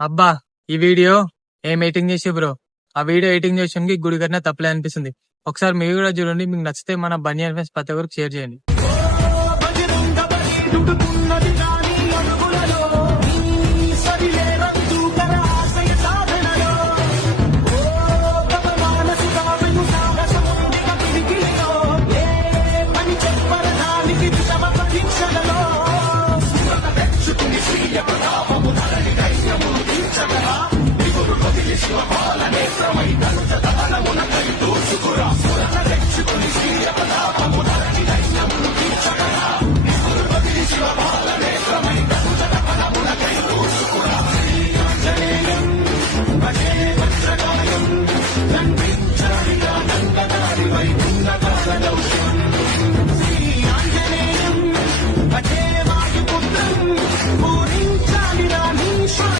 అబ్బా! ఈ వీడియో ఏం ఎడిటింగ్ చేసిర్రు బ్రో. ఆ వీడియో ఎడిటింగ్ చేసినోనికి గుడి కట్టినా తప్పులే అనిపిస్తుంది. ఒకసారి మీరు కూడా చూడండి. మీకు నచ్చితే మన బన్నీ ఫ్రెండ్స్ ప్రతి ఒక్కరికి షేర్ చేయండి.